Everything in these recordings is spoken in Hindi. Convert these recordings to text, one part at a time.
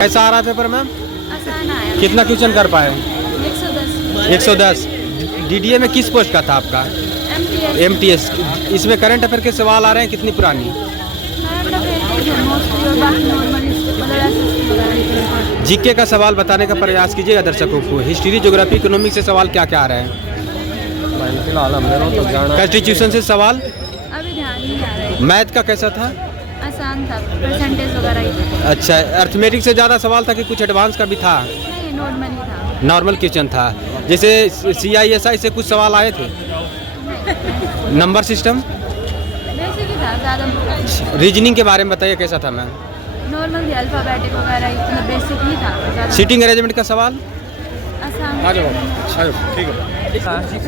कैसा आ रहा है पेपर मैम? आसान आया। कितना क्वेश्चन कर पाए? 110। 110। डीडीए में किस पोस्ट का था आपका? MTS। एमटीएस। इसमें करंट अफेयर के सवाल आ रहे हैं, कितनी पुरानी? करंट अफेयर की मोस्टली और बाकी नॉर्मल जीके का सवाल बताने का प्रयास कीजिएगा दर्शकों को। हिस्ट्री, ज्योग्राफी, इकोनॉमिक से सवाल क्या क्या आ रहे हैं? फिलहाल हमने तो जाना कॉन्स्टिट्यूशन से सवाल। अभी ध्यान नहीं आ रहा है। मैथ का कैसा था? आसान था, परसेंटेज वगैरह ही। अच्छा, अर्थमेटिक से ज़्यादा सवाल था कि कुछ एडवांस का भी था? नहीं, नॉर्मल ही था। नॉर्मल क्वेश्चन था। जैसे CISI से कुछ सवाल आए थे? नंबर सिस्टम, बेसिक ही था, ज़्यादा रीजनिंग के बारे में बताइए कैसा था मैम? नॉर्मल थी, अल्फ़ाबेटिक वगैरह इतना बेसिक ही था, ज़्यादा सीटिंग अरेंजमेंट का सवाल? आसान। ठीक है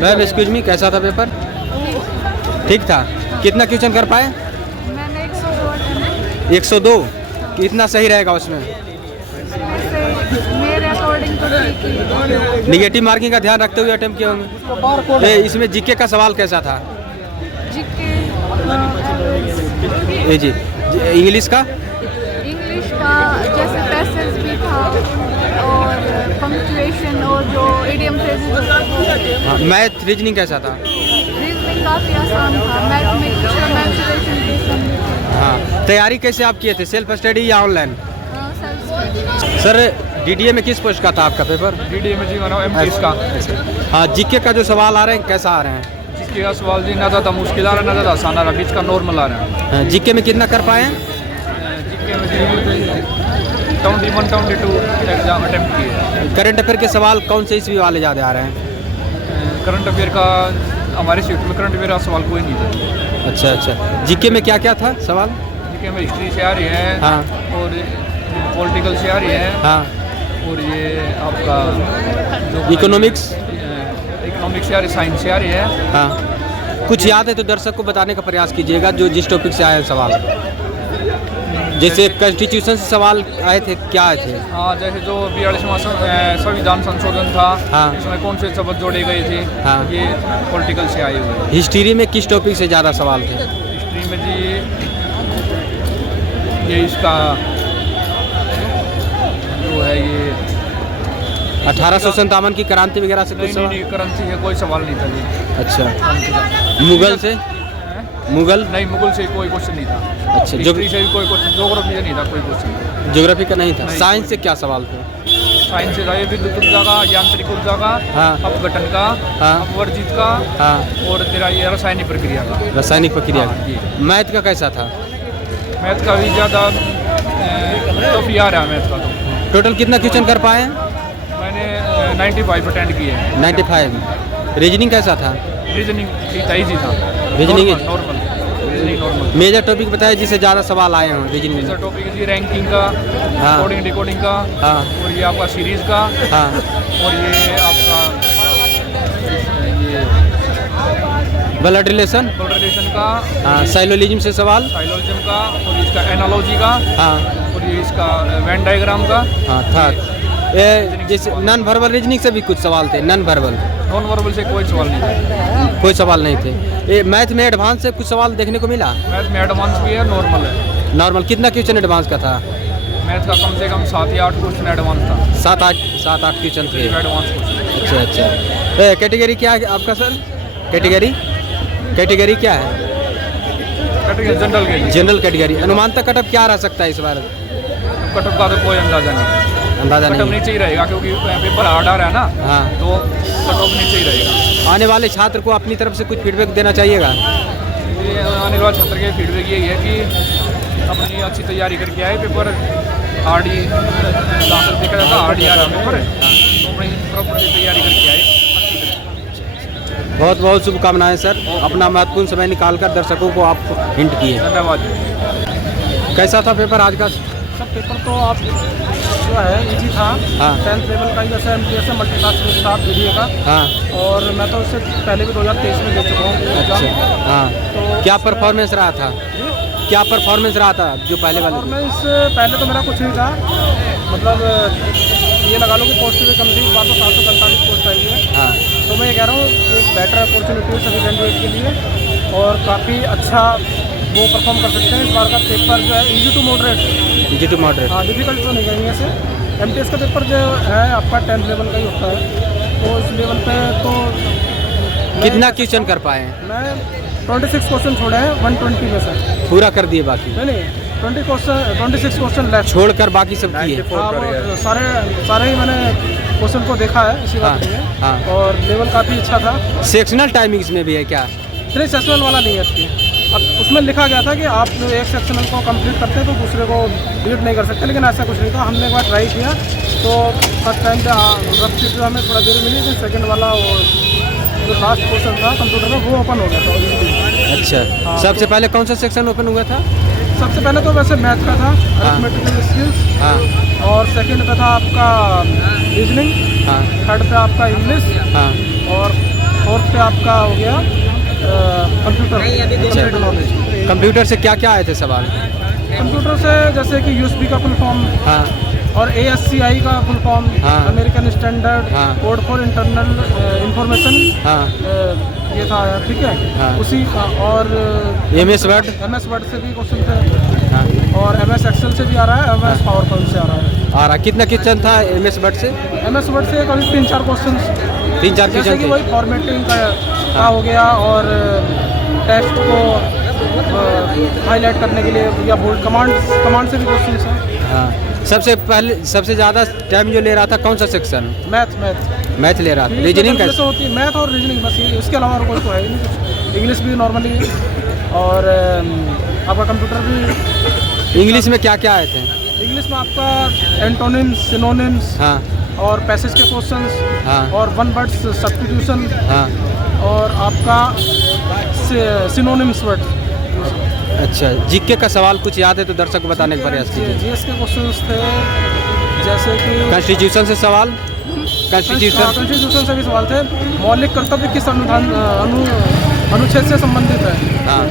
मैम, एक्सक्यूज मी, कैसा था पेपर? ठीक था। कितना क्वेश्चन कर पाए? मैंने 102 अटेम्प्ट 102। कितना सही रहेगा उसमें? मेरे अकॉर्डिंग तो ठीक ही। निगेटिव मार्किंग का ध्यान रखते हुए अटेम्प्ट किए होंगे। इसमें जीके का सवाल कैसा था? जीके ये जी। इंग्लिश का? इंग्लिश का जैसे पैसेज भी था और पंक्चुएशन और जो इडियम फ्रेजेस हाँ। मैथ, रीजनिंग कैसा था? रीजनिंग काफ़ी आसान था। मैथ में कुछ मेंसुरेशन भी थे। हाँ। तैयारी कैसे आप किए थे, सेल्फ स्टडी या ऑनलाइन? सर, डीडीए में किस पोस्ट का था आपका पेपर? डीडीए में जी मानो MTS का। हाँ, जीके का जो सवाल आ रहे हैं कैसा आ रहे हैं? जीके का सवाल जी ना ज़्यादा मुश्किल आ रहा है ना ज़्यादा आसान आ रहा है, बीच का नॉर्मल आ रहा है। जीके में कितना कर पाए हैं? जीके में जी 21, 22 एग्जाम अटेम्प्ट किए। करंट अफेयर के सवाल कौन से ईस्वी वाले ज़्यादा आ रहे हैं? करंट अफेयर का हमारे शिफ्ट में करंट अफेयर का सवाल कोई नहीं था। अच्छा। जीके में क्या क्या था सवाल? जीके में हिस्ट्री से आ रही है। हाँ। और पॉलिटिकल से आ रही है। हाँ। और ये आपका इकोनॉमिक्स से आ रही, साइंस से आ रही है। हाँ। कुछ याद है तो दर्शक को बताने का प्रयास कीजिएगा जो जिस टॉपिक से आए हैं सवाल। जैसे कॉन्स्टिट्यूशन से सवाल आए थे, क्या आए थे? हाँ, जैसे जो 42वां संविधान संशोधन था। हाँ। इसमें कौन से शब्द जोड़े गए थे? हाँ। ये पॉलिटिकल से आए हुए हैं। हिस्ट्री में किस टॉपिक से ज़्यादा सवाल थे? हिस्ट्री में जी ये इसका जो है ये 1857 की क्रांति वगैरह से कुछ नहीं, सवाल? करेंसी है, कोई सवाल नहीं था जी। अच्छा। मुगल से? मुगल नहीं, मुगल से कोई क्वेश्चन नहीं था। अच्छा। हिस्ट्री से भी कोई क्वेश्चन, ज्योग्राफी से नहीं था कोई क्वेश्चन। ज्योग्राफी का नहीं था। नहीं। साइंस से क्या सवाल थे? साइंस से था ये विद्युत ऊर्जा का, यांत्रिक ऊर्जा का, हाँ। अपघटन का, हाँ। अपवर्जित का, हाँ। और तेरा ये रासायनिक प्रक्रिया का। रासायनिक प्रक्रिया। हाँ, जी। मैथ का कैसा था? मैथ का भी ज़्यादा टफ आ रहा है मैथ का तो। टोटल कितना क्वेश्चन कर पाए हैं? मैंने 95 अटेंड किए हैं। 95। रीजनिंग कैसा था? रीजनिंग ठीक था, ईजी था। Reasoning normal reasoning normal. Major topic बताया जिससे ज़्यादा सवाल आए हों रीजनिंग मेजर में। टॉपिक जी रैंकिंग का, हाँ। कोडिंग डिकोडिंग का, हाँ। और ये आपका सीरीज का, हाँ। और ये आपका ये ब्लड रिलेशन? ब्लड रिलेशन का, हाँ। साइलोलिज्म से सवाल? साइलोजिज्म का, और इसका एनालॉजी का, हाँ। और ये इसका वेन डायग्राम का। हाँ था। ये जैसे नॉन वर्बल रीजनिंग से भी कुछ सवाल थे? नॉन वर्बल, नॉन वर्बल से कोई सवाल नहीं था। कोई सवाल नहीं थे। ये मैथ में एडवांस से कुछ सवाल देखने को मिला? मैथ में एडवांस भी है, नॉर्मल है। नॉर्मल कितना क्वेश्चन एडवांस का था? मैथ का कम से कम 7 या 8 क्वेश्चन एडवांस था। 7-8 क्वेश्चन थे। Advance question. अच्छा। कैटेगरी क्या है आपका सर? कैटेगरी क्या है? जनरल के लिए जनरल कैटेगरी। अनुमानतः कटअप क्या रह सकता है इस बार? कटअप का तो कोई अंदाजा नहीं। अंदाजा कटअप नहीं। नीचे ही रहेगा क्योंकि पेपर हार्ड आ रहा है ना। हाँ। तो कटअप नीचे ही रहेगा। आने वाले छात्र को अपनी तरफ से कुछ फीडबैक देना चाहिएगा? ये आने वाले छात्र के फीडबैक यही है कि अपनी अच्छी तैयारी करके आए। पेपर हार्ड ही देखा जाता, हार्ड ही आ रहा है पेपर, तो अपनी प्रॉपर तैयारी करके आए अच्छी तरह। बहुत बहुत शुभकामनाएं सर। अपना महत्वपूर्ण समय निकालकर दर्शकों को आप हिंट किए। धन्यवाद। कैसा था पेपर आज का? सब पेपर तो आप जो है इजी था। हाँ। 10th लेवल का ही जैसे MTS है, मल्टीटास्क के साथ वीडियो का। हाँ। और मैं तो उससे पहले भी 2023 में दे चुका हूँ अच्छा। एग्जाम। हाँ। तो क्या परफॉर्मेंस रहा था? क्या परफॉर्मेंस रहा था जो पहले वाले? परफॉर्मेंस पहले तो मेरा कुछ नहीं था, मतलब ये लगा लो कि पोस्ट भी कम थी, इस बार तो 745 पोस्ट आई है। हाँ। तो मैं ये कह रहा हूँ एक बेटर अपॉर्चुनिटी है सभी कैंडिडेट के लिए और काफ़ी अच्छा वो परफॉर्म कर सकते हैं। इस बार का पेपर जो है इजी टू मॉडरेट जी टू मॉडरेट। हाँ, डिफिकल्ट तो नहीं कहेंगे ऐसे। MTS का पेपर जो है आपका 10th लेवल का ही होता है, तो इस लेवल पे तो कितना क्वेश्चन कर पाए हैं? मैं 26 क्वेश्चन छोड़े हैं 120 में से। पूरा कर दिए बाकी? नहीं 26 क्वेश्चन लेफ्ट छोड़कर बाकी सब किए? हाँ, वो सारे ही मैंने क्वेश्चन को देखा है, इसी बात नहीं है। हाँ। और लेवल काफ़ी अच्छा था। सेक्शनल टाइमिंग्स में भी है क्या? नहीं, सेक्शनल वाला नहीं है इसकी। अब उसमें लिखा गया था कि आप जो एक सेक्शनल को कंप्लीट करते हैं तो दूसरे को बीट नहीं कर सकते, लेकिन ऐसा कुछ नहीं था। हमने एक बार ट्राई किया तो फर्स्ट टाइम पे रफ शीट जो हमें थोड़ा देर मिली, लेकिन सेकंड वाला वो जो लास्ट क्वेश्चन था कंप्यूटर में वो ओपन हो गया था। अच्छा, हाँ, सबसे पहले कौन सा सेक्शन ओपन हुआ था? सबसे पहले तो वैसे मैथ का था, अरिथमेटिकल स्किल्स। हाँ और सेकंड पे था आपका रीजनिंग। हाँ थर्ड पे आपका इंग्लिश। हाँ। और फोर्थ पे आपका हो गया कंप्यूटर नॉलेज। कंप्यूटर से क्या क्या आए थे सवाल? कंप्यूटर से जैसे कि USB का फुल फॉर्म, हाँ और ASCII का फुल फॉर्म, हाँ। अमेरिकन स्टैंडर्ड हाँ। कोड फॉर इंटरनल इंफॉर्मेशन, हाँ। ये था, ठीक है। हाँ। उसी का, और MS वर्ड? MS वर्ड से भी क्वेश्चन थे, हाँ। और MS एक्सेल से भी आ रहा है, MS पावर पॉइंट से आ रहा है। आ रहा कितना क्वेश्चन था MS वर्ड से? MS वर्ड से करीब 3-4 क्वेश्चन, 3-4 जैसे क्वेश्चन कि थे। वही फॉर्मेटिंग का हो गया, और टेक्स्ट को हाईलाइट करने के लिए या बोल्ड कमांड से भी क्वेश्चन है। हाँ। सबसे ज़्यादा टाइम जो ले रहा था कौन सा सेक्शन? मैथ ले रहा था। रीजनिंग का? होती है मैथ और रीजनिंग, बस ये, इसके अलावा और कोई तो है ही नहीं कुछ। इंग्लिश भी नॉर्मली है, और आपका कंप्यूटर भी। इंग्लिश में क्या क्या आए थे? इंग्लिश में आपका एंटोनिम्स, सिनोनिम्स, हाँ और पैसेज के क्वेश्चंस, हाँ और वन वर्ड सब्स्टिट्यूशन, हाँ। और आपका सिनोनिम्स वर्ड। अच्छा, जीके का सवाल कुछ याद है तो दर्शक को बताने का प्रयास कीजिए। जीएस के क्वेश्चंस थे, जैसे कि कॉन्स्टिट्यूशन से सवाल? कॉन्स्टिट्यूशन से भी सवाल थे। मौलिक कर्तव्य किस अनुच्छेद से संबंधित है? हाँ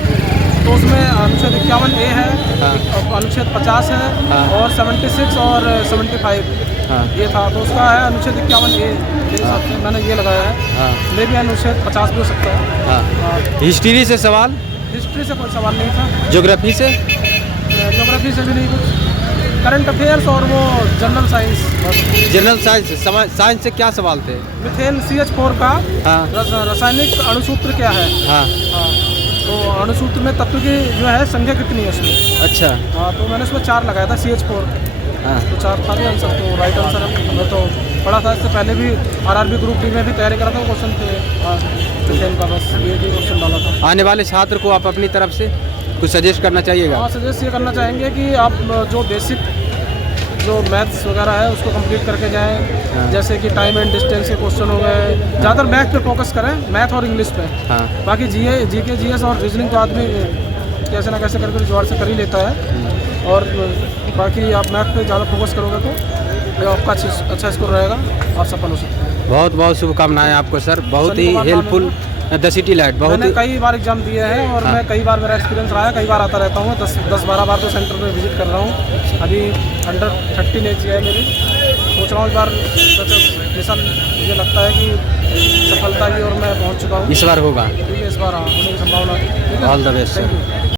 तो उसमें अनुच्छेद 51A है, हाँ। अनुच्छेद 50 है, हाँ। और 76 और 75 हाँ ये था। तो उसका है अनुच्छेद 51A, मेरे हिसाब से मैंने ये लगाया है। हाँ मे भी अनुच्छेद 50 भी हो सकता है। हाँ। हिस्ट्री से सवाल? हिस्ट्री से कोई सवाल नहीं था। ज्योग्राफी से? ज्योग्राफी से भी नहीं कुछ। करंट अफेयर्स और वो जनरल साइंस बस। जनरल साइंस से क्या सवाल थे? मिथेन CH4 का हाँ रासायनिक अणुसूत्र क्या है? हाँ। हाँ, तो अणुसूत्र में तत्व की जो है संख्या कितनी है उसमें? अच्छा। हाँ, तो मैंने उसमें 4 लगाया था, CH4। हाँ तो 4 था भी आंसर, तो राइट आंसर है। हमें तो पढ़ा था, इससे पहले भी RRB ग्रुप डी में भी तैयारी करा था, क्वेश्चन थे मिथेन का, बस ये भी क्वेश्चन डाला था। आने वाले छात्र को आप अपनी तरफ से कुछ सजेस्ट करना चाहिएगा? हाँ, सजेस्ट ये करना चाहेंगे कि आप जो बेसिक जो मैथ्स वगैरह है उसको कंप्लीट करके जाएं। हाँ। जैसे कि टाइम एंड डिस्टेंस के क्वेश्चन हो गए, ज़्यादातर मैथ पे फोकस करें, मैथ और इंग्लिश पे। हाँ बाकी जीके GS और रीजनिंग तो आदमी कैसे ना कैसे करके जुगाड़ से कर ही लेता है। और बाकी आप मैथ पे ज़्यादा फोकस करोगे तो आपका अच्छा स्कोर रहेगा, आप सफल हो सकते हैं। बहुत बहुत शुभकामनाएं आपको सर, बहुत ही हेल्पफुल द सिटी लाइट। बहुत मैंने कई बार एग्जाम दिए हैं, और हाँ। मैं कई बार मेरा एक्सपीरियंस रहा है, कई बार आता रहता हूँ। 10-12 बार तो सेंटर पे विजिट कर रहा हूँ। अभी अंडर 13 एज है मेरी, सोच रहा हूँ इस बार मिशन, मुझे लगता है कि सफलता की ओर मैं पहुँच चुका हूँ। इस बार होगा? ठीक है, इस बार होने की संभावना है। All the best sir.